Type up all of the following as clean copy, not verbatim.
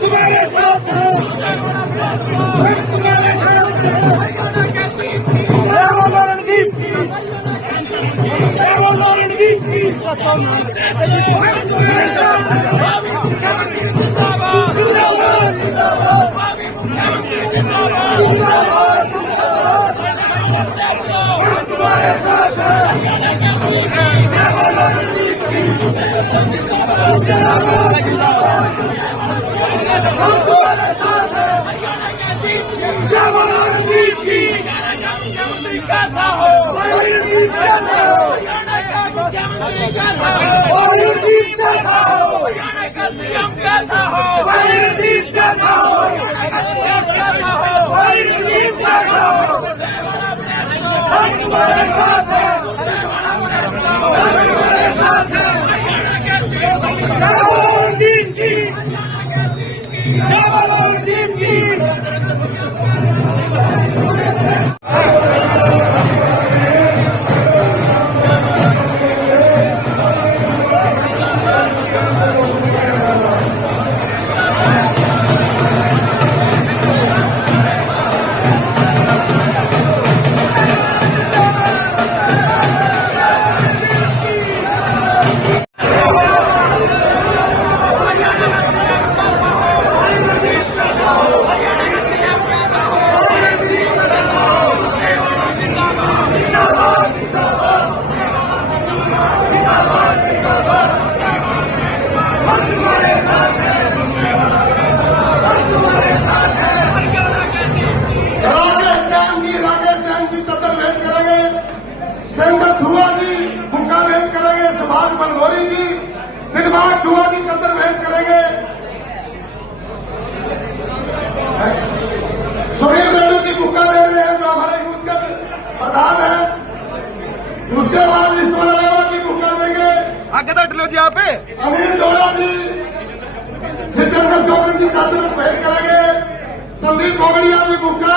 तुम्हारे साथ हूँ, तुम्हारे साथ रणदीप की, रणदीप की तुम्हारे साथ तुम्हारे साथ कैसा हो रणदीप कैसा हो हरियाणा का मुख्यमंत्री कैसा हो रणदीप कैसा हो हरियाणा का सीएम कैसा हो रणदीप कैसा हो हरियाणा का सीएम कैसा हो रणदीप कैसा हो हम तुम्हारे साथ हैं तुम्हारे साथ हैं रणदीप की रणदीप की सुभाष बनगोरी जी दिलबाग धुआ की कदर भेंट करेंगे। सुनील रेड्डी जी बुक्का दे रहे हैं जो हमारे यूथ के प्रधान हैं। उसके बाद विश्वनाथ जी बुक्का देंगे। आगे तक लो जी यहाँ पे अनिल डोला जी जितेंद्र चौधरी जी कदर भेंट करेंगे। संदीप गोगड़िया जी बुक्का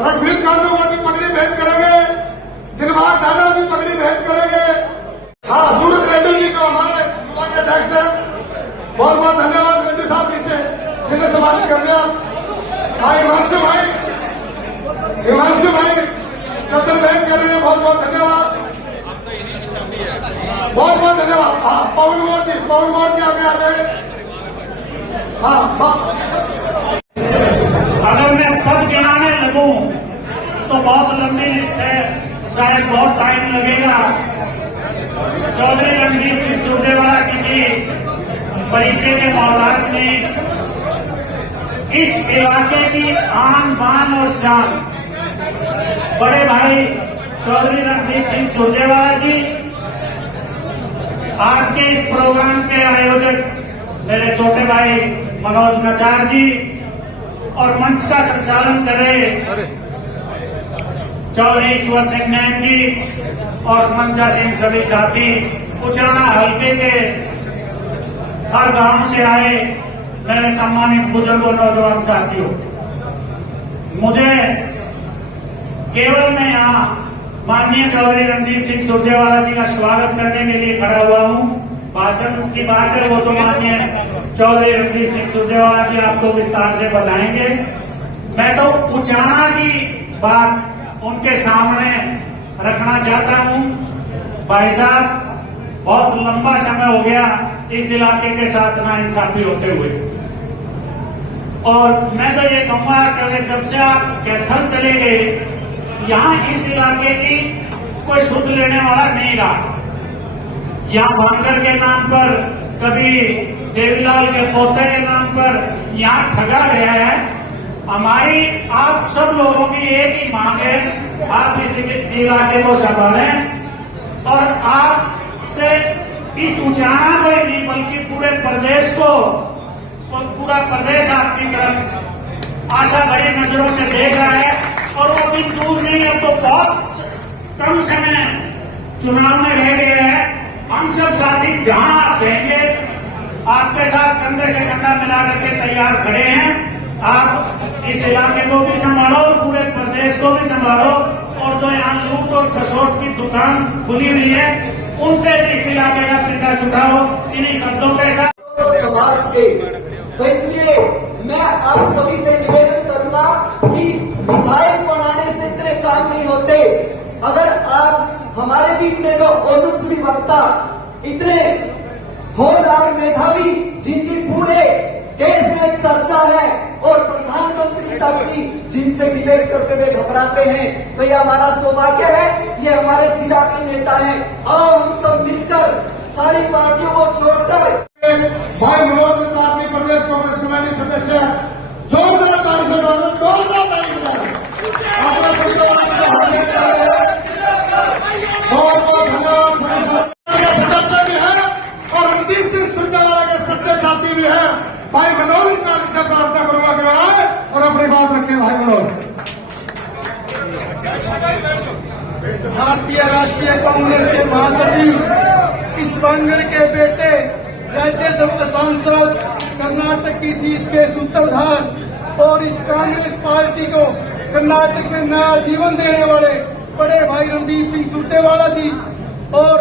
रणवीर कांडोवा जी पगड़ी भेंट करेंगे। दिलबाग ढाडा जी पगड़ी भेंट करेंगे। हाँ सूरज रेड्डी जी को हमारे सुबह के अध्यक्ष हैं, बहुत बहुत धन्यवाद। रेड्डी साहब नीचे जिन्हें समाप्त कर दिया। हाँ हिमांशु भाई चतर भेंट कर रहे हैं, बहुत बहुत धन्यवाद, बहुत बहुत धन्यवाद। हाँ पवन मोर जी आगे आ जाए। हाँ अगर मैं पद गिनाने लगूं तो बहुत लंबी लिस्ट है, शायद बहुत टाइम लगेगा। चौधरी रणदीप सिंह सुरजेवाला किसी परिचय के मोहताज नहीं। इस इलाके की आन बान और शान बड़े भाई चौधरी रणदीप सिंह सुरजेवाला जी। आज के इस प्रोग्राम के आयोजक मेरे छोटे भाई मनोज नचार जी और मंच का संचालन कर रहे चौधरी ईश्वर सिंह नैन जी और मंचा सिंह सभी साथी, उचाना हल्के के हर गांव से आए मेरे सम्मानित बुजुर्गों नौजवान साथियों, मुझे केवल मैं यहाँ माननीय चौधरी रणदीप सिंह सुरजेवाला जी का स्वागत करने के लिए खड़ा हुआ हूँ। भाषण की बात है वो तो माननीय चौधरी रणदीप सिंह सुरजेवाला जी आपको विस्तार से बताएंगे। मैं तो उचाना की बात उनके सामने रखना चाहता हूं। भाई साहब बहुत लंबा समय हो गया इस इलाके के साथ नाइंसाफी होते हुए, और मैं तो ये कहूंगा कि जब से आप कैथल चले गए यहाँ इस इलाके की कोई सुध लेने वाला नहीं रहा। यहाँ भांकर के नाम पर, कभी देवीलाल के पोते के नाम पर यहाँ ठगा गया है। हमारी आप सब लोगों की एक ही मांग है, आप इस इलाके को संभालें और आप से इस उचाना को ही नहीं बल्कि पूरे प्रदेश को, पूरा प्रदेश आपकी तरफ आशा भरी नजरों से देख रहा है। और वो भी दूर नहीं, अब तो बहुत कम समय चुनाव में रह गया है। हम सब साथी जहां आप रहेंगे आपके साथ कंधे से कंधा मिला करके तैयार खड़े हैं। आप इस इलाके को भी संभालो और पूरे प्रदेश को भी संभालो, और जो और कसौट की दुकान खुली हुई है, उनसे भी इस इलाके का पीड़ा छुड़ाओ। इन्हीं शब्दों के साथ समाज के, तो इसलिए मैं आप सभी से निवेदन करूंगा कि विधायक बनाने से इतने काम नहीं होते। अगर आप हमारे बीच में जो ओजस्वी वक्ता, इतने होनहार मेधावी, जिनकी पूरे देश में चर्चा है और प्रधानमंत्री तक भी जिनसे डिबेट करते हुए घबराते हैं, तो ये हमारा सौभाग्य है, ये हमारे जिला के नेता हैं। और हम सब मिलकर सारी पार्टियों को छोड़कर भाई मनोज नचार जी प्रदेश कांग्रेस कमेटी सदस्य है, जोरदार ताली से जोरदार ताली बजाएं। आपने सभी को बहुत बहुत धन्यवाद। सदस्य भी है और रणदीप सिंह सुरजेवाला के सच्चे साथी भी है। भाई मनोज से प्रार्थना करूंगा कि आए और अपनी बात रखें। भाई मनोज। भारतीय राष्ट्रीय कांग्रेस के महासचिव, इस बांगड़ के बेटे, राज्यसभा सांसद, कर्नाटक की जीत के सूत्रधार और इस कांग्रेस पार्टी को कर्नाटक में नया जीवन देने वाले बड़े भाई रणदीप सिंह सुरजेवाला जी और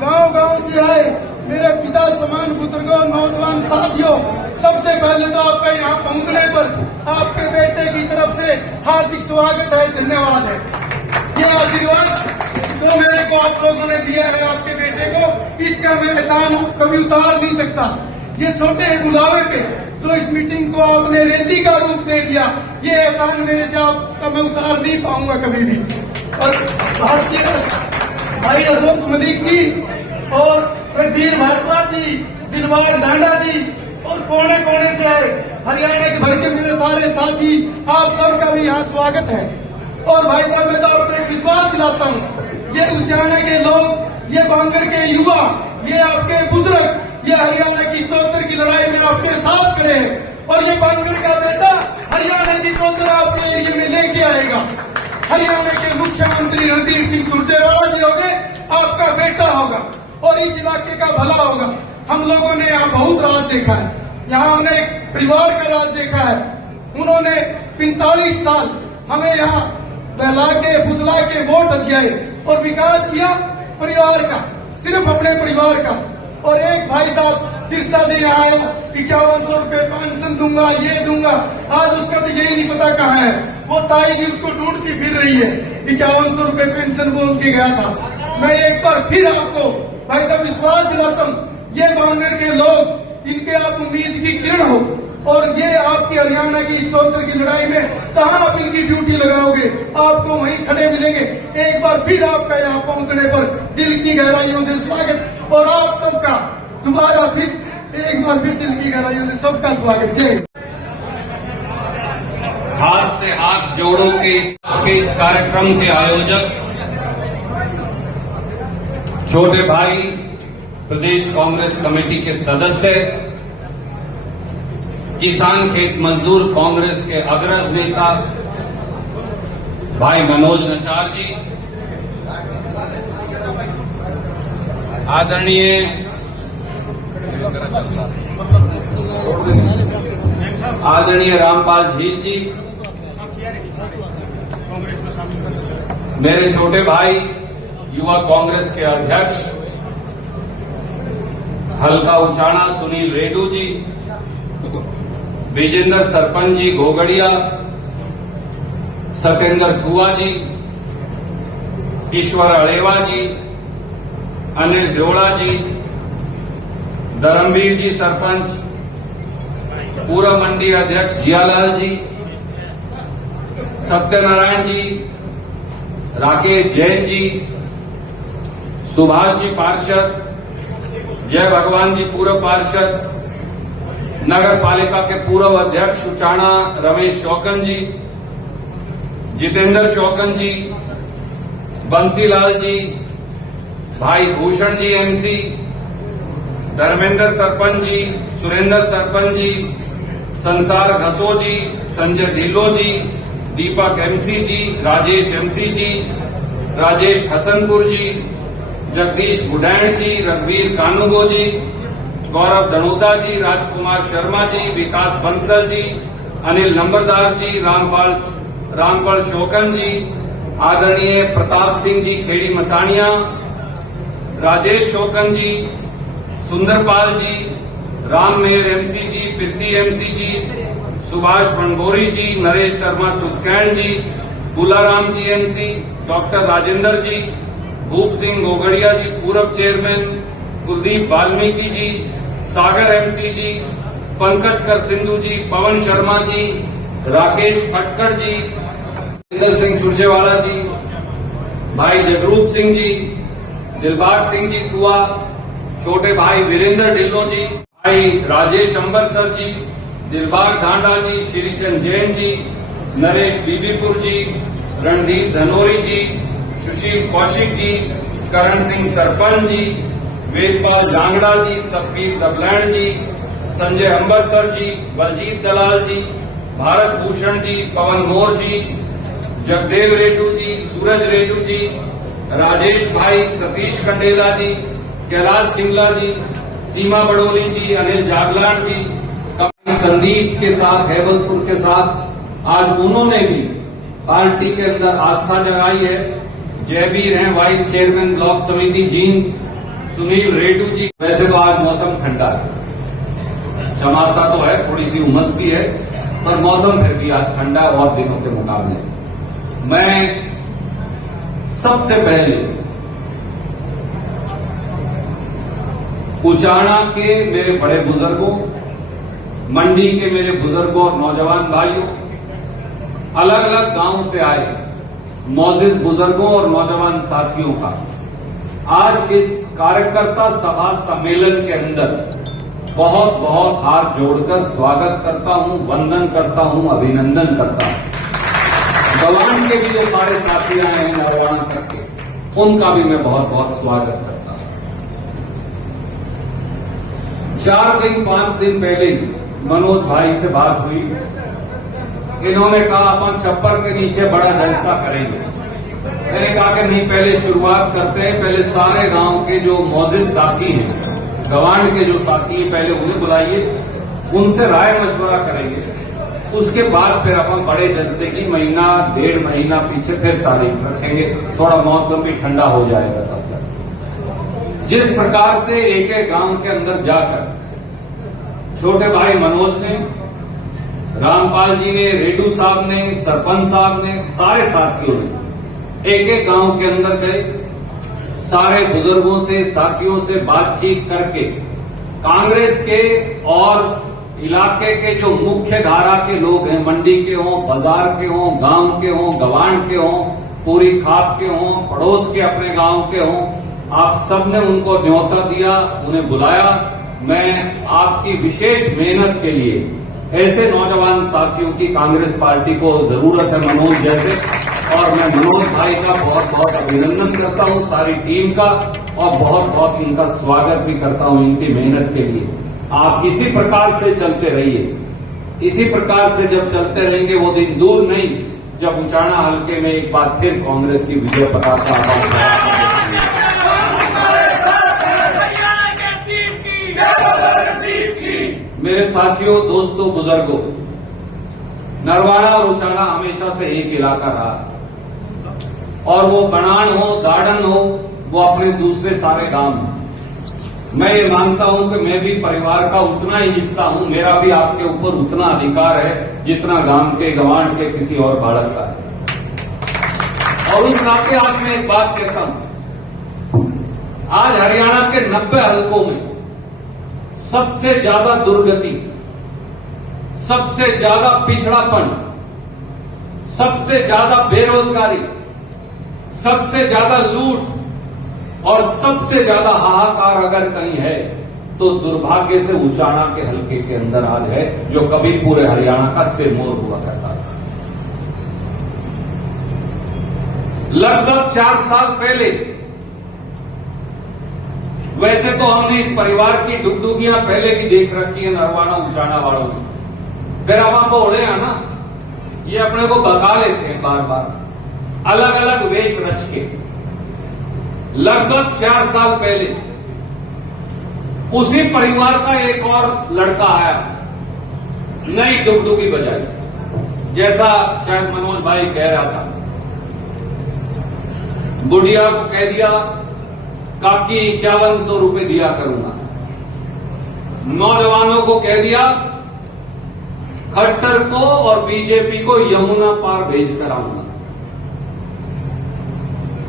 गांव-गांव से आए मेरे पिता समान बुजुर्गों, नौजवान साथियों, सबसे पहले तो आपका यहाँ पहुँचने पर आपके बेटे की तरफ से हार्दिक स्वागत है, धन्यवाद है। ये आशीर्वाद जो मेरे को आप लोगों ने दिया है आपके बेटे को, इसका मैं एहसान कभी उतार नहीं सकता। ये छोटे बुलावे पे जो इस मीटिंग को आपने रैली का रूप दे दिया, ये एहसान मेरे से आपका मैं उतार नहीं पाऊंगा कभी भी। और भारतीय भाई अशोक मलिक जी और रणबीर भारद्वाज जी, दिलबाग डांडा जी और कोने कोने से आए हरियाणा के भर के मेरे सारे साथी, आप सबका भी यहाँ स्वागत है। और भाई साहब, मैं तो आपको एक विश्वास दिलाता हूँ, ये उज्जैन के लोग, ये बांगड़ के युवा, ये आपके बुजुर्ग, ये हरियाणा की 74 की लड़ाई में आपके साथ खड़े हैं। और ये बांगड़ का बेटा हरियाणा की 74 आपके एरिए में लेके आएगा। हरियाणा के मुख्यमंत्री रणदीप सिंह सुरजेवाला जी होंगे, आपका बेटा होगा और इस इलाके का भला होगा। हम लोगों ने यहाँ बहुत राज देखा है, यहाँ हमने एक परिवार का राज देखा है। उन्होंने 45 साल हमें यहाँ बहला के फुसला के वोट दिए और विकास किया परिवार का, सिर्फ अपने परिवार का। और एक भाई साहब सिरसा से यहाँ आए, 5100 रुपए पेंशन दूंगा, ये दूंगा, आज उसका तो यही नहीं पता कहाँ है। वो ताई जी उसको ढूंढती फिर रही है, 5100 रुपए पेंशन बोल के गया था। मैं एक बार फिर आपको भाई साहब विश्वास दिलाता हूँ, ये बांगड़ के लोग, इनके आप उम्मीद की किरण हो और ये आपकी हरियाणा की 74 की लड़ाई में जहां आप इनकी ड्यूटी लगाओगे, आपको वहीं खड़े मिलेंगे। एक बार फिर आपका यहाँ पहुंचने पर दिल की गहराइयों से स्वागत और आप सबका दोबारा फिर एक बार फिर दिल की गहराइयों से सबका स्वागत। जय। हाथ से हाथ जोड़ो के इस कार्यक्रम के आयोजक छोटे भाई, प्रदेश कांग्रेस कमेटी के सदस्य, किसान खेत मजदूर कांग्रेस के अग्रज नेता भाई मनोज नचार जी, आदरणीय रामपाल झील जी, मेरे छोटे भाई युवा कांग्रेस के अध्यक्ष हल्का उचाना सुनील रेड्डू जी, विजेंद्र सरपंच जी घोगड़िया, सत्येंद्र थुआ जी, ईश्वर अड़ेवा जी, अनिल ड्योड़ा जी, धर्मवीर जी सरपंच, पूर्व मंडी अध्यक्ष जियालाल जी, सत्यनारायण जी, राकेश जैन जी, सुभाष जी पार्षद, जय भगवान जी पूर्व पार्षद, नगर पालिका के पूर्व अध्यक्ष उचाना रमेश शौकन जी, जितेंद्र शौकन जी, बंसीलाल जी, भाई भूषण जी एमसी, धर्मेंद्र सरपंच जी, सुरेंद्र सरपंच जी, संसार घसो जी, संजय ढिल्लो जी, दीपक एमसी जी, राजेश एमसी जी, राजेश हसनपुर जी, जगदीश बुडैण जी, रघुवीर कानूगो जी, गौरव धनोदा जी, राजकुमार शर्मा जी, विकास बंसल जी, अनिल नंबरदार जी, रामपाल शोकन जी, आदरणीय प्रताप सिंह जी खेड़ी मसानिया, राजेश शोकन जी, सुंदरपाल जी, राम मेहर एमसी जी, पृथ्वी एमसी जी, सुभाष पंडोरी जी, नरेश शर्मा सुखकैन जी, तुलाराम जी एमसी, डॉक्टर राजेंद्र जी, भूप सिंह गोगड़िया जी पूर्व चेयरमैन, कुलदीप वाल्मीकि जी, सागर एमसी जी, पंकज कर सिंधु जी, पवन शर्मा जी, राकेश खटकर जी, इंदर सिंह सुरजेवाला जी, भाई जगरूप सिंह जी, दिलबाग सिंह जी थुआ, छोटे भाई वीरेंद्र ढिल्लो जी, भाई राजेश अंबरसर जी, दिलबाग ढांडा जी, श्रीचंद जैन जी, नरेश बीबीपुर जी, रणदीप धनोरी जी, सुशील कौशिक जी, करण सिंह सरपंच जी, वेदपाल जांगड़ा जी, सतबीर दबलैंड जी, संजय अंबरसर जी, बलजीत दलाल जी, भारत भूषण जी, पवन मोर जी, जगदेव रेड्डू जी, सूरज रेड्डू जी, राजेश भाई, सतीश कंडेला जी, कैलाश शिमला जी, सीमा बड़ोली जी, अनिल जागलान जी, संदीप के साथ, हैबतपुर के साथ आज उन्होंने भी पार्टी के अंदर आस्था जगाई है। जयबीर हैं वाइस चेयरमैन ब्लॉक समिति जींद, सुनील रेड्डू जी। वैसे तो आज मौसम ठंडा है, चमासा तो है, थोड़ी सी उमस भी है, पर मौसम फिर भी आज ठंडा है और दिनों के मुकाबले। मैं सबसे पहले उचाना के मेरे बड़े बुजुर्गों, मंडी के मेरे बुजुर्गों और नौजवान भाइयों, अलग अलग गांव से आए मौजूद बुजुर्गों और नौजवान साथियों का आज इस कार्यकर्ता सभा सम्मेलन के अंदर बहुत बहुत हाथ जोड़कर स्वागत करता हूं, वंदन करता हूं, अभिनंदन करता हूं। गवान के भी जो हमारे साथी आए हैं नरवाना करके, उनका भी मैं बहुत बहुत स्वागत करता हूं। 4 दिन 5 दिन पहले मनोज भाई से बात हुई, इन्होंने कहा अपन छप्पर के नीचे बड़ा जलसा करेंगे। मैंने कहा कि नहीं, पहले शुरुआत करते हैं, पहले सारे गांव के जो मौजूद साथी हैं, गवांड के जो साथी हैं, पहले उन्हें बुलाइए, उनसे राय मशवरा करेंगे, उसके बाद फिर अपन बड़े जलसे की महीना 1.5 महीना पीछे फिर तारीख रखेंगे, थोड़ा मौसम भी ठंडा हो जाएगा तब तक। जिस प्रकार से एक एक गांव के अंदर जाकर छोटे भाई मनोज ने, रामपाल जी ने, रेड्डू साहब ने, सरपंच साहब ने, सारे साथियों ने एक एक गांव के अंदर गए, सारे बुजुर्गों से, साथियों से बातचीत करके कांग्रेस के और इलाके के जो मुख्य धारा के लोग हैं, मंडी के हों, बाजार के हों, गांव के हों, गवांड के हों, पूरी खाप के हों, पड़ोस के अपने गांव के हों, आप सबने उनको न्योता दिया, उन्हें बुलाया। मैं आपकी विशेष मेहनत के लिए ऐसे नौजवान साथियों की कांग्रेस पार्टी को जरूरत है, मनोज जैसे, और मैं मनोज भाई का बहुत बहुत अभिनंदन करता हूं, सारी टीम का, और बहुत बहुत इनका स्वागत भी करता हूं इनकी मेहनत के लिए। आप इसी प्रकार से चलते रहिए, इसी प्रकार से जब चलते रहेंगे वो दिन दूर नहीं जब उचाना हल्के में एक बार फिर कांग्रेस की विजय पताका मेरे साथियों, दोस्तों, बुजुर्गों, नरवाड़ा और उचाना हमेशा से एक इलाका रहा, और वो बनान हो, दाड़न हो, वो अपने दूसरे सारे गांव हैं। मैं ये मानता हूं कि मैं भी परिवार का उतना ही हिस्सा हूं, मेरा भी आपके ऊपर उतना अधिकार है जितना गांव के, गवांड के किसी और बालक का है। और उस नाते आज मैं एक बात कहता हूं, आज हरियाणा के 90 हलकों में सबसे ज्यादा दुर्गति, सबसे ज्यादा पिछड़ापन, सबसे ज्यादा बेरोजगारी, सबसे ज्यादा लूट और सबसे ज्यादा हाहाकार अगर कहीं है तो दुर्भाग्य से उचाना के हलके के अंदर आज है, जो कभी पूरे हरियाणा का सिरमौर हुआ करता था। लगभग 4 साल पहले, वैसे तो हमने इस परिवार की डुगडुगियां पहले भी देख रखी है नरवाना उचाना वालों में, फिर अब आप ओढ़े हैं ना, ये अपने को भगा लेते हैं बार बार अलग अलग वेश रच के। लगभग 4 साल पहले उसी परिवार का एक और लड़का आया, नई डुगडुगी बजाई, जैसा शायद मनोज भाई कह रहा था। बुढ़िया को कह दिया काकी 5100 रुपए दिया करूंगा। नौजवानों को कह दिया खट्टर को और बीजेपी को यमुना पार भेज कर आऊंगा।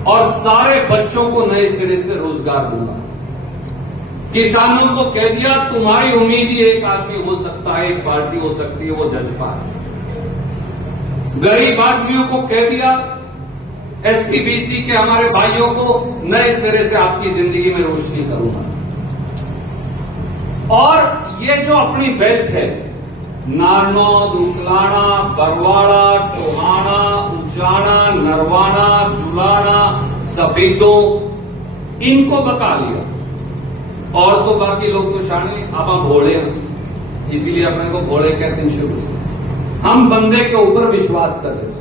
और सारे बच्चों को नए सिरे से रोजगार दूंगा। किसानों को कह दिया तुम्हारी उम्मीद ही एक आदमी हो सकता है, एक पार्टी हो सकती है, वो जजपा है। गरीब आदमियों को कह दिया एससी बीसी के हमारे भाइयों को नए सिरे से आपकी जिंदगी में रोशनी करूंगा। और ये जो अपनी बेल्ट है नारनौद, उकलाना, बरवाड़ा, टोहाना, उचाना, नरवाना, जुलाना, सफेदो, इनको बता लिया। और तो बाकी लोग तो शाने अब भोले हैं, इसीलिए अपने को भोले कहते हैं शुरू से। हम बंदे के ऊपर विश्वास कर लेते हैं,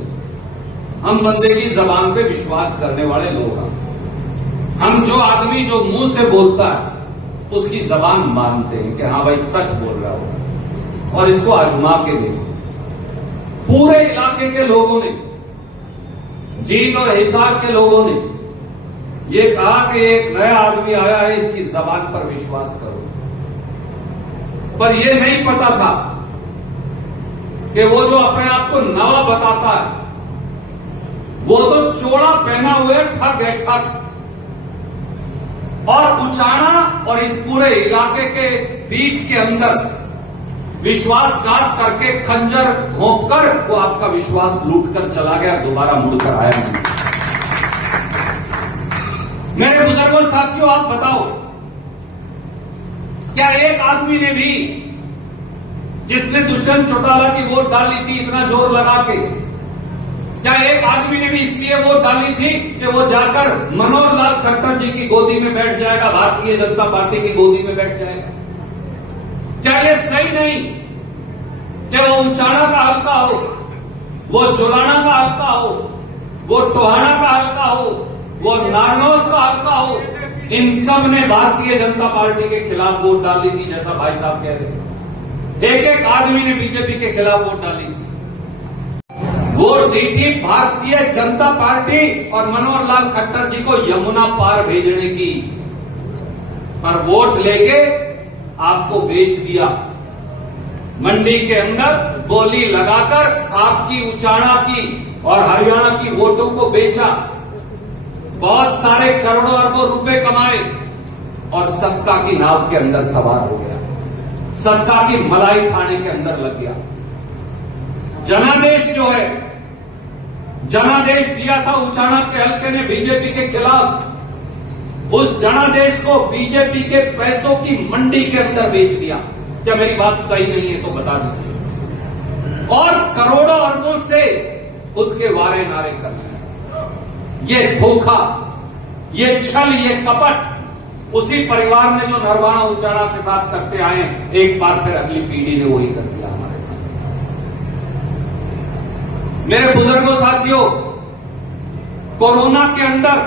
हम बंदे की जबान पे विश्वास करने वाले लोग हैं। हम जो आदमी जो मुंह से बोलता है उसकी जबान मानते हैं कि हाँ भाई सच बोल रहा हो। और इसको आजमा के देखो। पूरे इलाके के लोगों ने, जींद और हिसार के लोगों ने ये कहा कि एक नया आदमी आया है, इसकी जबान पर विश्वास करो। पर यह नहीं पता था कि वो जो अपने आप को नवा बताता है वो तो चोड़ा पहना हुए ठग है, ठग। और उचाना और इस पूरे इलाके के बीच के अंदर विश्वासघात करके खंजर घोंपकर वो आपका विश्वास लूटकर चला गया, दोबारा मुड़कर आया नहीं। मेरे बुजुर्गों साथियों, आप बताओ क्या एक आदमी ने भी जिसने दुष्यंत चौटाला की वोट डाली थी इतना जोर लगा के, क्या एक आदमी ने भी इसलिए वोट डाली थी कि वो जाकर मनोहर लाल खट्टर जी की गोदी में बैठ जाएगा, भारतीय जनता पार्टी की गोदी में बैठ जाएगा? क्या ये सही नहीं कि वो उचाना का हल्का हो, वो जुलाना का हल्का हो, वो टोहाना का हल्का हो, वो नारनौद का हल्का हो, इन सब ने भारतीय जनता पार्टी के खिलाफ वोट डाली थी, जैसा भाई साहब कह रहे थे। एक एक आदमी ने बीजेपी के खिलाफ वोट डाली थी। वोट दी थी भारतीय जनता पार्टी और मनोहर लाल खट्टर जी को यमुना पार भेजने की। पर वोट लेके आपको बेच दिया, मंडी के अंदर बोली लगाकर आपकी उचाना की और हरियाणा की वोटों को बेचा, बहुत सारे करोड़ों अरबों रुपए कमाए और सत्ता की नाव के अंदर सवार हो गया, सत्ता की मलाई खाने के अंदर लग गया। जनादेश जो है, जनादेश दिया था उचाना के हल्के ने बीजेपी के खिलाफ, उस जनादेश को बीजेपी के पैसों की मंडी के अंदर बेच दिया। क्या मेरी बात सही नहीं है तो बता दीजिए। और करोड़ों अरबों से खुद के वारे नारे कर रहे। ये धोखा, ये छल, ये कपट उसी परिवार ने जो नरवाना उचाना के साथ करते आए, एक बार फिर अगली पीढ़ी ने वही कर दिया हमारे साथ। मेरे बुजुर्गों साथियों, कोरोना के अंदर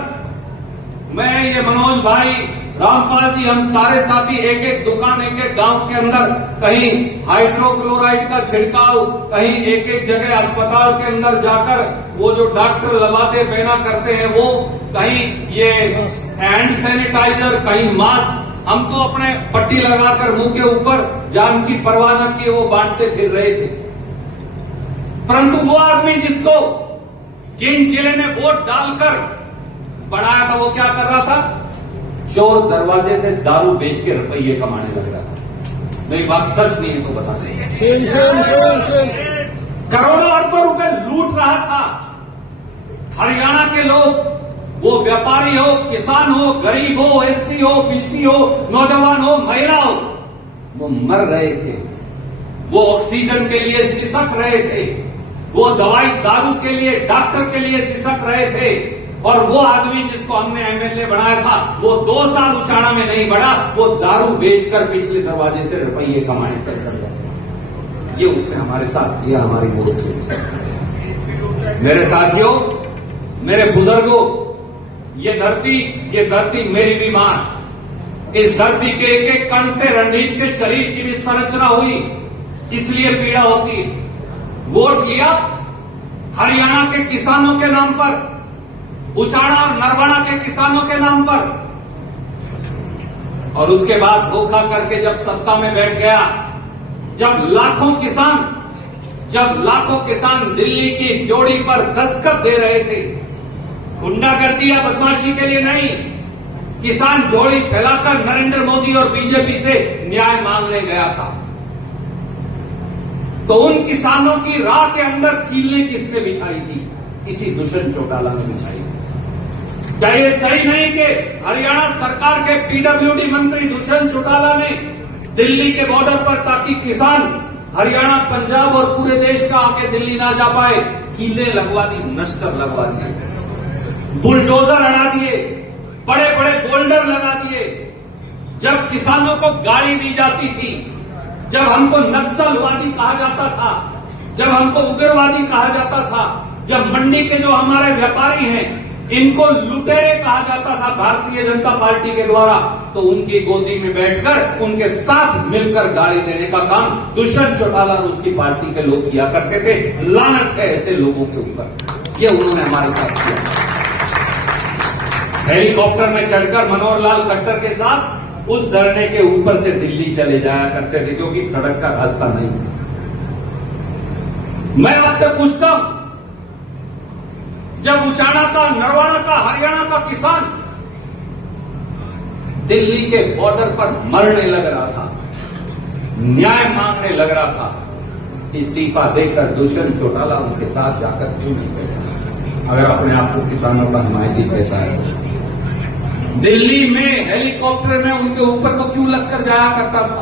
मैं, ये मनोज भाई, रामपाल जी, हम सारे साथी एक एक दुकान, एक एक गांव के अंदर कहीं हाइड्रोक्लोराइड का छिड़काव, कहीं एक एक जगह अस्पताल के अंदर जाकर वो जो डॉक्टर लबाते पहना करते हैं वो, कहीं ये हैंड सैनिटाइजर, कहीं मास्क, हम तो अपने पट्टी लगाकर मुंह के ऊपर जान की परवाह न किए वो बांटते फिर रहे थे। परंतु वो आदमी जिसको जिन जिले ने वोट डालकर बनाया था वो क्या कर रहा था? चोर दरवाजे से दारू बेच के रुपये कमाने लग रहा था। मेरी बात सच नहीं है तो बता दें। करोड़ों अरबों रुपए लूट रहा था। हरियाणा के लोग, वो व्यापारी हो, किसान हो, गरीब हो, एससी हो, बीसी हो, नौजवान हो, महिला हो, वो मर रहे थे, वो ऑक्सीजन के लिए सिसक रहे थे, वो दवाई दारू के लिए, डॉक्टर के लिए सिसक रहे थे। और वो आदमी जिसको हमने एमएलए बनाया था वो 2 साल उचाना में नहीं बढ़ा, वो दारू बेचकर पिछले दरवाजे से रुपये कमाने तक कर गया। ये उसने हमारे साथ किया, हमारी वोट से। मेरे साथियों, मेरे बुजुर्गों, ये धरती मेरी भी मां। इस धरती के एक एक कण से रणदीप के शरीर की भी संरचना हुई, इसलिए पीड़ा होती है। वोट लिया हरियाणा के किसानों के नाम पर, उचाड़ा और नरवाना के किसानों के नाम पर, और उसके बाद धोखा करके जब सत्ता में बैठ गया, जब लाखों किसान दिल्ली की जोड़ी पर दस्तखत दे रहे थे, गुंडागर्दी या बदमाशी के लिए नहीं, किसान जोड़ी फैलाकर नरेंद्र मोदी और बीजेपी से न्याय मांगने गया था, तो उन किसानों की राह के अंदर कीलें किसने बिछाई थी? इसी दुष्यंत चौटाला ने बिछाई थी। क्या ये सही नहीं कि हरियाणा सरकार के पीडब्ल्यूडी मंत्री दुष्यंत चौटाला ने दिल्ली के बॉर्डर पर, ताकि किसान हरियाणा, पंजाब और पूरे देश का आके दिल्ली ना जा पाए, कीलें लगवा दी, नश्तर लगवा दिए, बुलडोजर हटा दिए, बड़े बड़े बोल्डर लगा दिए। जब किसानों को गाली दी जाती थी, जब हमको नक्सलवादी कहा जाता था, जब हमको उग्रवादी कहा जाता था, जब मंडी के जो हमारे व्यापारी हैं इनको लुटेरे कहा जाता था भारतीय जनता पार्टी के द्वारा, तो उनकी गोदी में बैठकर उनके साथ मिलकर गाली देने का काम दुष्यंत चौटाला और उसकी पार्टी के लोग किया करते थे। लानत है ऐसे लोगों के ऊपर, ये उन्होंने हमारे साथ किया। हेलीकॉप्टर में चढ़कर मनोहर लाल खट्टर के साथ उस धरने के ऊपर से दिल्ली चले जाया करते थे, क्योंकि सड़क का रास्ता नहीं। मैं आपसे पूछता हूं, जब उचाड़ा का, नरवाना का, हरियाणा का किसान दिल्ली के बॉर्डर पर मरने लग रहा था, न्याय मांगने लग रहा था, इस्तीफा देकर दुष्यंत चौटाला उनके साथ जाकर क्यों नहीं बैठा? अगर अपने आप को किसानों का हिमायती कहता है, दिल्ली में हेलीकॉप्टर में उनके ऊपर को क्यों लगकर जाया करता था?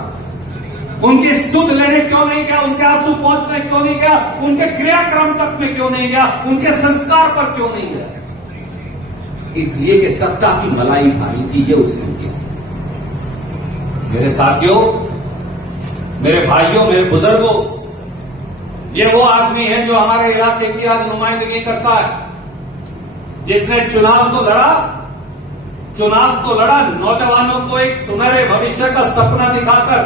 उनकी सुध लेने क्यों नहीं गया? उनके आंसू पहुंचने क्यों नहीं गया? उनके क्रियाक्रम तक में क्यों नहीं गया? उनके संस्कार पर क्यों नहीं गया? इसलिए कि सत्ता की मलाई खानी थी, ये उसने किया। मेरे साथियों, मेरे भाइयों, मेरे बुजुर्गों, ये वो आदमी है जो हमारे इलाके की आज नुमाइंदगी करता है, जिसने चुनाव तो लड़ा नौजवानों को एक सुनहरे भविष्य का सपना दिखाकर,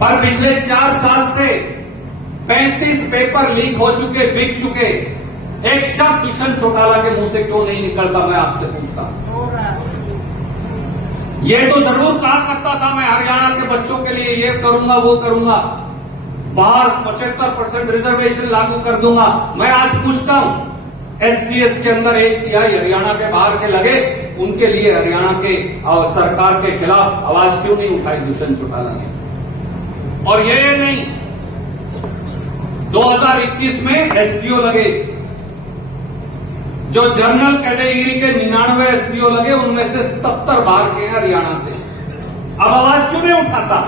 पर पिछले 4 साल से 35 पेपर लीक हो चुके, बिक चुके, एक शब्द दुष्यंत चौटाला के मुंह से क्यों नहीं निकलता? मैं आपसे पूछता हूं। ये तो जरूर कहा करता था, मैं हरियाणा के बच्चों के लिए ये करूंगा, वो करूंगा, बाहर 75% रिजर्वेशन लागू कर दूंगा। मैं आज पूछता हूं, एचसीएस के अंदर 1/3 हरियाणा के बाहर के लगे, उनके लिए हरियाणा के और सरकार के खिलाफ आवाज क्यों नहीं उठाई दुष्यंत चौटाला ने? और ये नहीं, 2021 में एसडीओ लगे, जो जनरल कैटेगरी के 99 एसडीओ लगे, उनमें से 77 बाहर के हैं हरियाणा से। अब आवाज क्यों नहीं उठाता?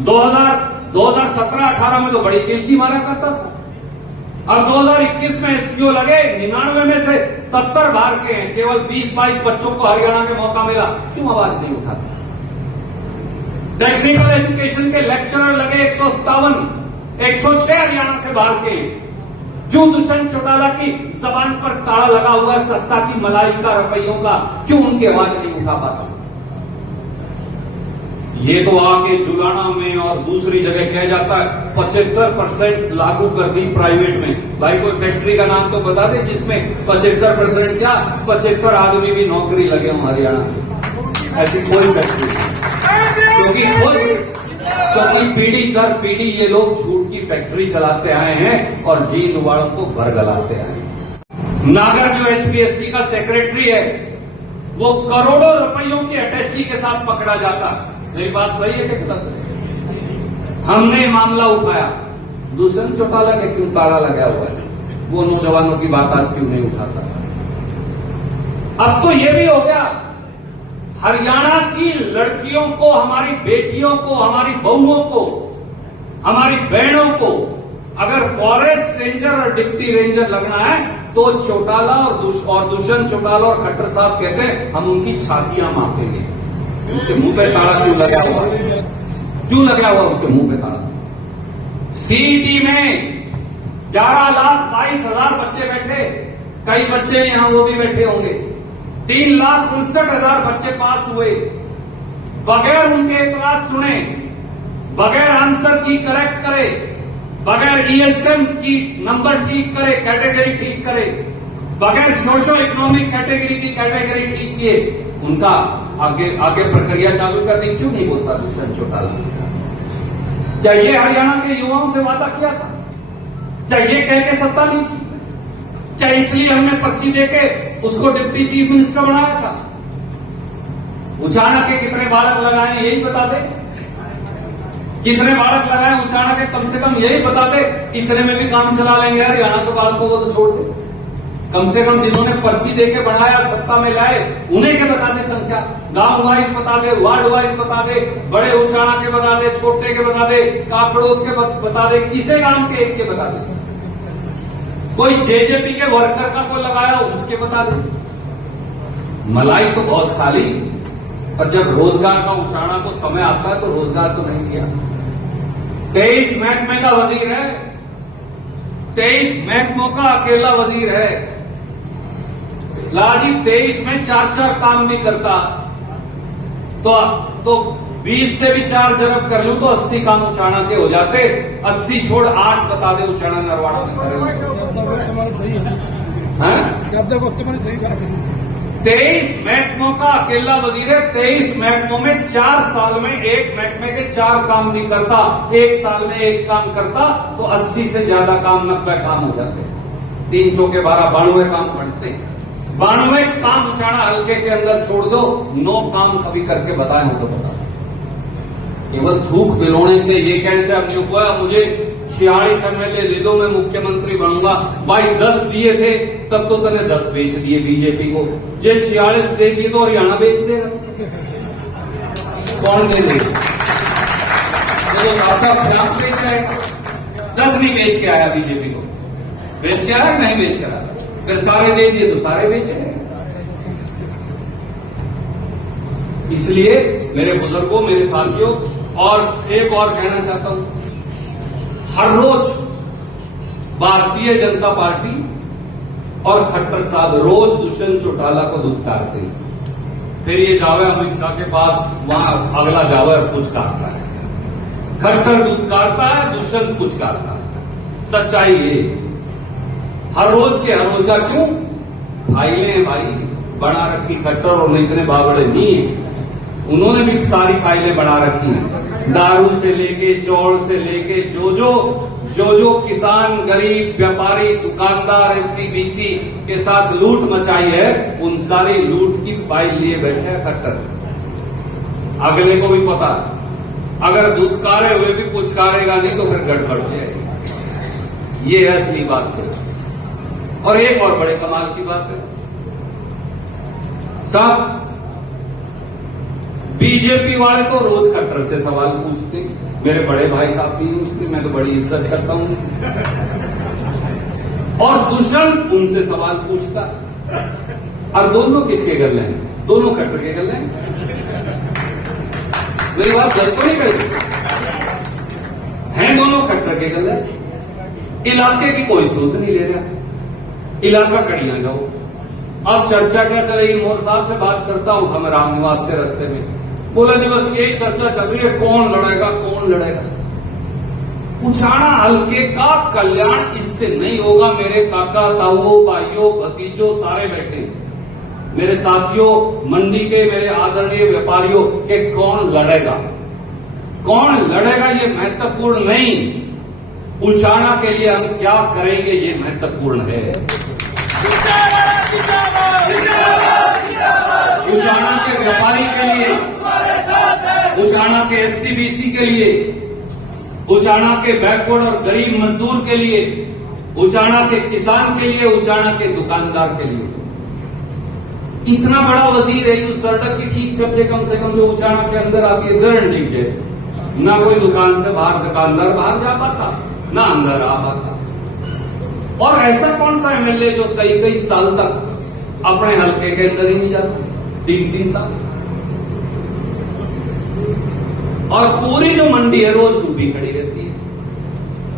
2017-18 में तो बड़ी कीर्ति मारा करता था, और 2021 में एसडीओ लगे, 99 में से 70 बाहर के हैं, केवल 20-22 बच्चों को हरियाणा के मौका मिला, क्यों आवाज नहीं उठाता? टेक्निकल एजुकेशन के लेक्चरर लगे 157, 106 हरियाणा से बाहर के। क्यों दुष्यंत चौटाला की जबान पर ताला लगा हुआ सत्ता की मलाई का, रुपयों का, क्यों उनकी आवाज नहीं उठा पाता? ये तो आके जुलाना में और दूसरी जगह कह जाता है 75% लागू कर दी प्राइवेट में। भाई कोई फैक्ट्री का नाम तो बता दे जिसमें 75% क्या 75 आदमी भी नौकरी लगे हों हरियाणा में। ऐसी कोई फैक्ट्री, क्योंकि पीढ़ी दर पीढ़ी ये लोग झूठ की फैक्ट्री चलाते आए हैं और जींद वालों को बरगलाते आए हैं। नागर जो एचपीएससी का सेक्रेटरी है, वो करोड़ों रुपयों की अटैची के साथ पकड़ा जाता। मेरी बात सही है कि गलत? हमने मामला उठाया, दुष्यंत चौटाला के क्यों ताला लगा हुआ है? वो नौजवानों की बात आज क्यों नहीं उठाता? अब तो ये भी हो गया, हरियाणा की लड़कियों को, हमारी बेटियों को, हमारी बहुओं को, हमारी बहनों को अगर फॉरेस्ट रेंजर और डिप्टी रेंजर लगना है तो चौटाला और दुष्यंत चौटाला और खट्टर साहब कहते हैं हम उनकी छातियां मापेंगे। उसके मुंह पे ताला क्यों लगा हुआ? क्यों लगा हुआ उसके मुंह पे ताला? सीईटी में 11,22,000 बच्चे बैठे, कई बच्चे यहां वो भी बैठे होंगे, 3,59,000 बच्चे पास हुए, बगैर उनके एतराज सुने, बगैर आंसर की करेक्ट करे, बगैर ईएसएम की नंबर ठीक करे, कैटेगरी ठीक करे, बगैर सोशो इकोनॉमिक कैटेगरी की कैटेगरी ठीक किए उनका आगे प्रक्रिया चालू कर दी। क्यों नहीं बोलता दुष्यंत चौटाला? क्या ये हरियाणा के युवाओं से वादा किया था? क्या ये कह के सत्ता ली थी? क्या इसलिए हमने पर्ची देके उसको डिप्टी चीफ मिनिस्टर बनाया था? उचाना के कितने बालक लगाए यही बता दे। कितने बालक लगाए उचाना के, कम से कम यही बता दे। इतने में भी काम चला लेंगे हरियाणा के बालकों को तो छोड़ दे। कम से कम जिन्होंने पर्ची देके बनाया, सत्ता में लाए, उन्हें के बता दे संख्या। गांव वाइज बता दे, वार्ड वाइज बता दे, बड़े उचाना के बता दे, छोटे के बता दे, काकड़ोद के बता दे, किसे गांव के एक के बता दे। कोई जेजेपी के वर्कर का कोई लगाया उसके बता दे। मलाई तो बहुत खाली, पर जब रोजगार का उचाना को समय आता है तो रोजगार तो नहीं दिया। 23 महकमे का वजीर है, 23 महकमों का अकेला वजीर है। लाजी 23 में 4 काम भी करता तो 20 से भी 4 जरब कर लूं तो 80 काम उचाना के हो जाते। 80 छोड़ 8 बता दे उचाना नरवाड़ा में करे। सही बात है। 23 महकमों का अकेला वजीर है। 23 महकमों में 4 साल में एक महकमे के 4 काम नहीं करता, 1 साल में 1 काम करता तो 80 से ज्यादा काम, 90 काम हो जाते। 3 चौके 12, 92 काम बढ़ते। 92 काम उचाना हल्के के अंदर छोड़ दो, 9 काम कभी करके बताए हो तो बता। केवल थूक बिलोने से ये कैसे अब नहीं हुआ मुझे 46 MLA दे दो मैं मुख्यमंत्री बनूंगा। भाई 10 दिए थे तब तो तूने 10 बेच दिए बीजेपी को। ये 46 दे दिए तो हरियाणा बेच देगा। कौन दे देगा? तो आपका बेच आएगा। 10 नहीं बेच के आया बीजेपी को, बेच के आया नहीं बेच के आया, फिर सारे दे दिए तो सारे बेचे। इसलिए मेरे बुजुर्गों, मेरे साथियों, और एक और कहना चाहता हूं, हर रोज भारतीय जनता पार्टी और खट्टर साहब रोज दुष्यंत चौटाला को दुत्कारते हैं। फिर ये जावे अमित शाह के पास, वहां अगला जावे पुचकारता है। खट्टर दुत्कारता है, दुष्यंत पुचकारता है। सच्चाई ये हर रोज के हर रोज का। क्यों? फाइलें हैं भाई बना रखी खट्टर, और इतने बाबड़े नहीं है, उन्होंने भी सारी फाइलें बना रखी हैं। दारू से लेके, चौड़ से लेके, जो किसान, गरीब, व्यापारी, दुकानदार, SC-BC के साथ लूट मचाई है, उन सारी लूट की फाइल लिए बैठे हैं खट्टर। अगले को भी पता है, अगर दुत्कारे हुए भी पुचकारेगा नहीं तो फिर गड़बड़ जाएगी। ये है असली बात है। और एक और बड़े कमाल की बात है साहब, बीजेपी वाले तो रोज खट्टर से सवाल पूछते। मेरे बड़े भाई साहब भी उसकी मैं तो बड़ी इज्जत करता हूं, और दुष्यंत उनसे सवाल पूछता। और दोनों किसके गले हैं? दोनों खट्टर के गले हैं। मेरी बात गलत तो नहीं करती हैं? दोनों खट्टर के गले। इलाके की कोई सूद नहीं ले रहा, इलाका कड़ियां जाओ। अब चर्चा क्या चलेगी? मोर साहब से बात करता हूं हम रामनिवास से रास्ते में, बोला जी बस यही चर्चा चल रही है, कौन लड़ेगा कौन लड़ेगा। उचाना हल्के का कल्याण इससे नहीं होगा। मेरे काका, ताऊओं, भाइयों, भतीजों सारे बैठे, मेरे साथियों, मंडी के मेरे आदरणीय व्यापारियों, के कौन लड़ेगा, कौन लड़ेगा ये महत्वपूर्ण नहीं, उचाना के लिए हम क्या करेंगे ये महत्वपूर्ण है। उचाना के व्यापारी के लिए, उचाना के SC-BC के लिए, उचाना के बैकवर्ड और गरीब मजदूर के लिए, उचाना के किसान के लिए, उचाना के दुकानदार के लिए। इतना बड़ा वजीर है जो सड़क की ठीक कर दे, कम से कम जो उचाना के अंदर आती है दरण ठीक है। ना कोई दुकान से बाहर दुकानदार बाहर जा पाता, ना अंदर आ पाता। और ऐसा कौन सा MLA जो कई कई साल तक अपने हल्के के अंदर ही नहीं जाता, 3-3 साल। और पूरी जो मंडी है रोज डूबी खड़ी रहती है।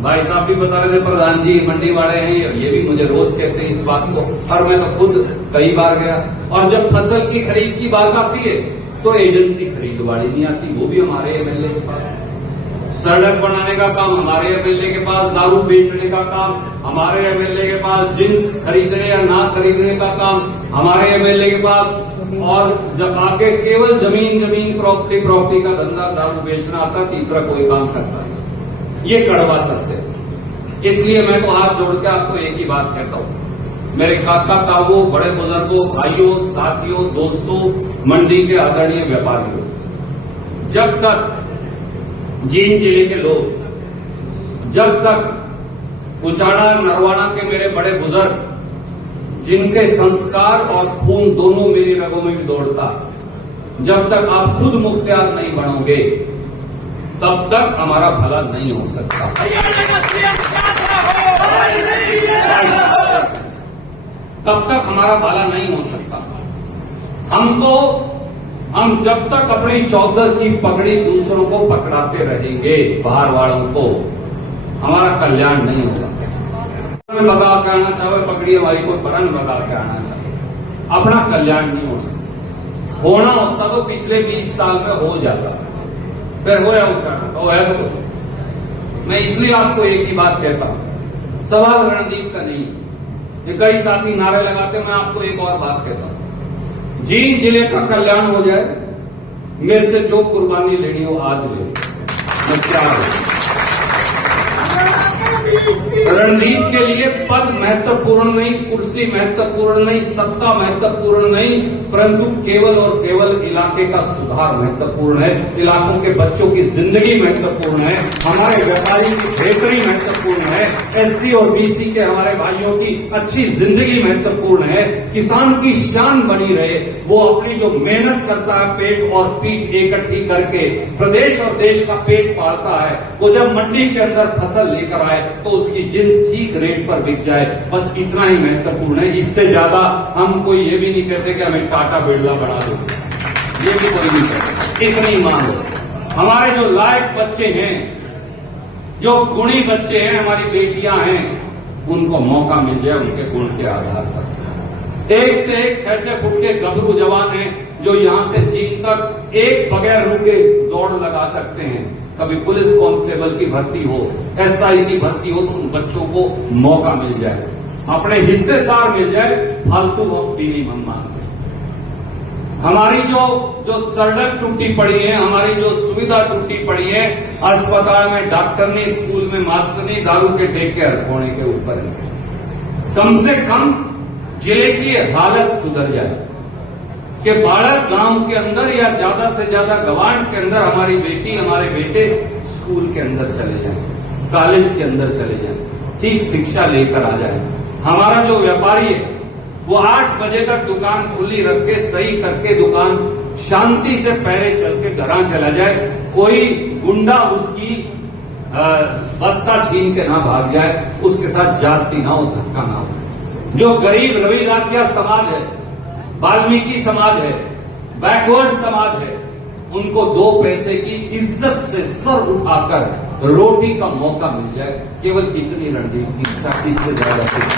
भाई साहब भी बता रहे थे, प्रधान जी मंडी वाले हैं, ये भी मुझे रोज कहते हैं इस बात को, और मैं तो खुद कई बार गया। और जब फसल की खरीद की बात आती है तो एजेंसी खरीदवाड़ी नहीं आती, वो भी हमारे MLA के पास। सड़क बनाने का काम हमारे एमएलए के पास, दारू बेचने का काम हमारे एमएलए के पास, जींस खरीदने या ना खरीदने का काम हमारे एमएलए के पास, और जब आके केवल जमीन प्रॉपर्टी का धंधा दारू बेचना आता, तीसरा कोई काम करता नहीं। ये कड़वा सत्य है। इसलिए मैं तो हाथ जोड़ के आपको एक ही बात कहता हूं, मेरे काका ताऊ, बड़े बुजुर्गों, भाइयों, साथियों, दोस्तों, मंडी के आदरणीय व्यापारियों, जब तक जींद जिले के लोग, जब तक उचाड़ा नरवाना के मेरे बड़े बुजुर्ग, जिनके संस्कार और खून दोनों मेरी रगों में भी दौड़ता, जब तक आप खुद मुख्तियार नहीं बनोगे, तब तक हमारा भला नहीं हो सकता। तब तक हमारा भला नहीं हो सकता। हम जब तक अपनी चौधर की पगड़ी दूसरों को पकड़ाते रहेंगे, बाहर वालों को, हमारा कल्याण नहीं हो सकता। लगा के आना चाहे पगड़ी हमारी को परन लगा के आना चाहिए, अपना कल्याण नहीं हो सकता। होना होता तो पिछले 20 साल में हो जाता, फिर होया उठाना तो है। तो मैं इसलिए आपको एक ही बात कहता हूं, सवाल रणदीप का नहीं। ये कई साथी नारे लगाते, मैं आपको एक और बात कहता हूं, जींद जिले का कल्याण हो जाए, मेरे से जो कुर्बानी लेनी हो आज ले, मैं तैयार हूं। रणदीप के लिए पद महत्वपूर्ण नहीं, कुर्सी महत्वपूर्ण नहीं, सत्ता महत्वपूर्ण नहीं, परंतु केवल और केवल इलाके का सुधार महत्वपूर्ण है, इलाकों के बच्चों की जिंदगी महत्वपूर्ण है, हमारे व्यापारी की बेहतरी महत्वपूर्ण है, एससी और बीसी के हमारे भाइयों की अच्छी जिंदगी महत्वपूर्ण है, किसान की शान बनी रहे, वो अपनी जो मेहनत करता है, पेट और पीठ इकट्ठी करके प्रदेश और देश का पेट पालता है, वो जब मंडी के अंदर फसल लेकर आए तो उसकी जिन्स ठीक रेट पर बिक जाए, बस इतना ही महत्वपूर्ण है। इससे ज्यादा हम कोई ये भी नहीं कहते कि हमें टाटा बिरला बना दो, ये भी कोई नहीं कहते। इतनी मांग, हमारे जो लायक बच्चे हैं, जो गुणी बच्चे हैं, हमारी बेटियां हैं, उनको मौका मिल जाए उनके गुण के आधार पर। एक से एक 6-6 फुट के गबरू जवान हैं जो यहां से चीन तक एक बगैर रुके दौड़ लगा सकते हैं। कभी पुलिस कांस्टेबल की भर्ती हो, एसआई की भर्ती हो, तो उन बच्चों को मौका मिल जाए, अपने हिस्से सार मिल जाए, फालतू वक्त पीली मम्मा। हमारी जो सड़क टूटी पड़ी है, हमारी जो सुविधा टूटी पड़ी है, अस्पताल में डॉक्टर नहीं, स्कूल में मास्टर नहीं, दारू के टेकर होने के ऊपर है। कम से कम जिले की हालत सुधर जाए कि बाड़क गांव के अंदर या ज्यादा से ज्यादा गवांड के अंदर हमारी बेटी, हमारे बेटे स्कूल के अंदर चले जाएं, कॉलेज के अंदर चले जाएं, ठीक शिक्षा लेकर आ जाए। हमारा जो व्यापारी है वो 8 बजे तक दुकान खुली रख के, सही करके दुकान शांति से पहले चल के घर चला जाए, कोई गुंडा उसकी बस्ता छीन के ना भाग जाए, उसके साथ जाति ना हो, धक्का ना हो। जो गरीब रविदासिया समाज है, वाल्मीकि समाज है, बैकवर्ड समाज है, उनको 2 पैसे की इज्जत से सर उठाकर रोटी का मौका मिल जाए, केवल इतनी रणनीति की इच्छा, इससे ज्यादा कुछ।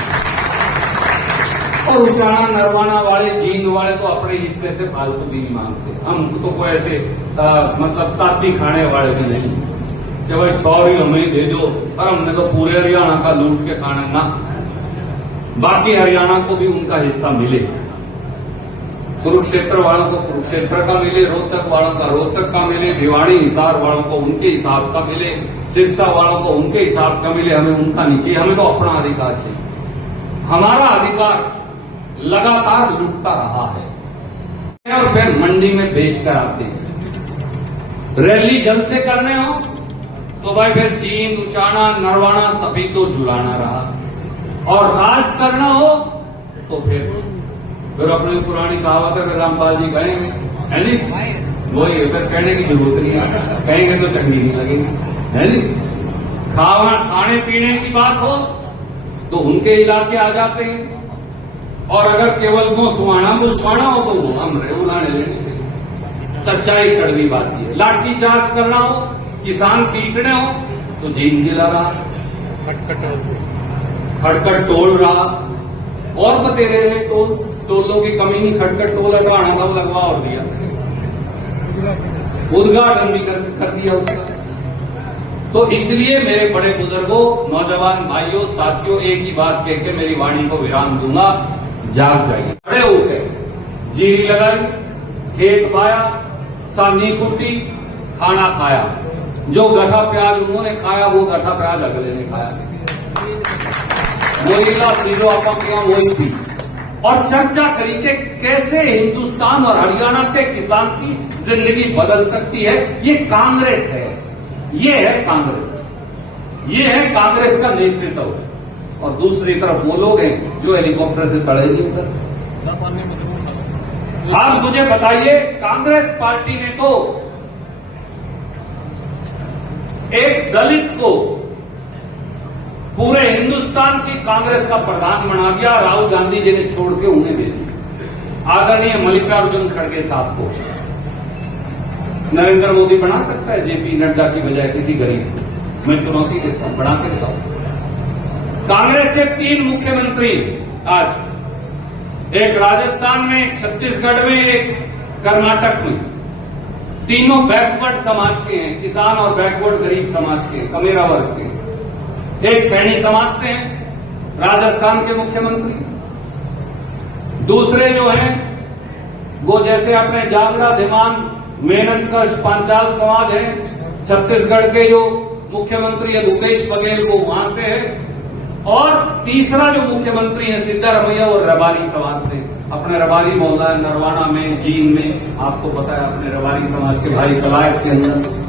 और उचाड़ा नरवाना वाले, जींद वाले तो अपने हिस्से से फालतू भी नहीं मांगते। हम तो कोई ऐसे मतलब ताती खाने वाले भी नहीं कि भाई 100 हमें दे दो, और हमने तो पूरे हरियाणा का लूट के खाना ना, बाकी हरियाणा को भी उनका हिस्सा मिले। कुरुक्षेत्र वालों को कुरुक्षेत्र का मिले, रोहतक वालों का रोहतक का मिले, भिवाड़ी हिसार वालों को उनके हिसाब का मिले, सिरसा वालों को उनके हिसाब का मिले, हमें उनका नहीं चाहिए, हमें तो अपना अधिकार चाहिए। हमारा अधिकार लगातार लुटता रहा है और फिर मंडी में बेचकर आते हैं। रैली जलसे करने हो तो भाई फिर जींद, उचाड़ा, नरवाना सभी तो जुलाना रहा, और राज करना हो तो फिर अपनी पुरानी कहावत है, रामपाल जी कहेंगे, है जी, वही फिर कहने की जरूरत नहीं है, कहेंगे तो चंगी नहीं लगेगी, है जी। खाने पीने की बात हो तो उनके इलाके आ जाते हैं, और अगर केवल वो सुहाना हो तो वो हम उड़ाने लेने। सच्चाई कड़वी बात है। लाठी चार्ज करना हो, किसान पीटने हो तो जींद जिला रहा, खटखट टोल रहा, और बतेरे रहे टोलों की कमी नहीं, खटखट टोल हटाना था, लगवा और दिया, उद्घाटन भी कर दिया उसका। तो इसलिए मेरे बड़े बुजुर्गों, नौजवान भाइयों, साथियों, एक ही बात कह के मेरी वाणी को विराम दूंगा, जाग जाइए। खड़े होके जीरी लगाई, खेत पाया, सानी कुटी, खाना खाया। जो गठा प्याज उन्होंने खाया वो गठा प्याज अगले ने खाया। वही सीधो आपा वही थी। और चर्चा करी कि कैसे हिंदुस्तान और हरियाणा के किसान की जिंदगी बदल सकती है। ये कांग्रेस है, ये है कांग्रेस, ये है कांग्रेस का नेतृत्व। और दूसरी तरफ वो लोग हैं जो हेलीकॉप्टर से चढ़े नहीं उतर। आप मुझे बताइए, कांग्रेस पार्टी ने तो एक दलित को पूरे हिंदुस्तान की कांग्रेस का प्रधान बना दिया। राहुल गांधी जी ने छोड़ के उन्हें दे दिया। आदरणीय मल्लिकार्जुन खड़गे साहब को नरेंद्र मोदी बना सकता है जेपी नड्डा की बजाय किसी गरीब को? मैं चुनौती देता हूं, बना के दिखाऊं। कांग्रेस के 3 मुख्यमंत्री आज, एक राजस्थान में, एक छत्तीसगढ़ में, एक कर्नाटक में, तीनों बैकवर्ड समाज के हैं, किसान और बैकवर्ड गरीब समाज के, कमेरा वर्ग के। एक सैनी समाज से हैं राजस्थान के मुख्यमंत्री, दूसरे जो हैं वो जैसे अपने जागरा, धिमान, मेहनतकश पांचाल समाज है। छत्तीसगढ़ के जो मुख्यमंत्री है भूपेश बघेल, वो वहां से है। और तीसरा जो मुख्यमंत्री है सिद्धारमैया, और रबारी समाज से, अपने रबारी मोहल्ला नरवाना में, जींद में, आपको पता है अपने रबारी समाज के भाई कलायत के अंदर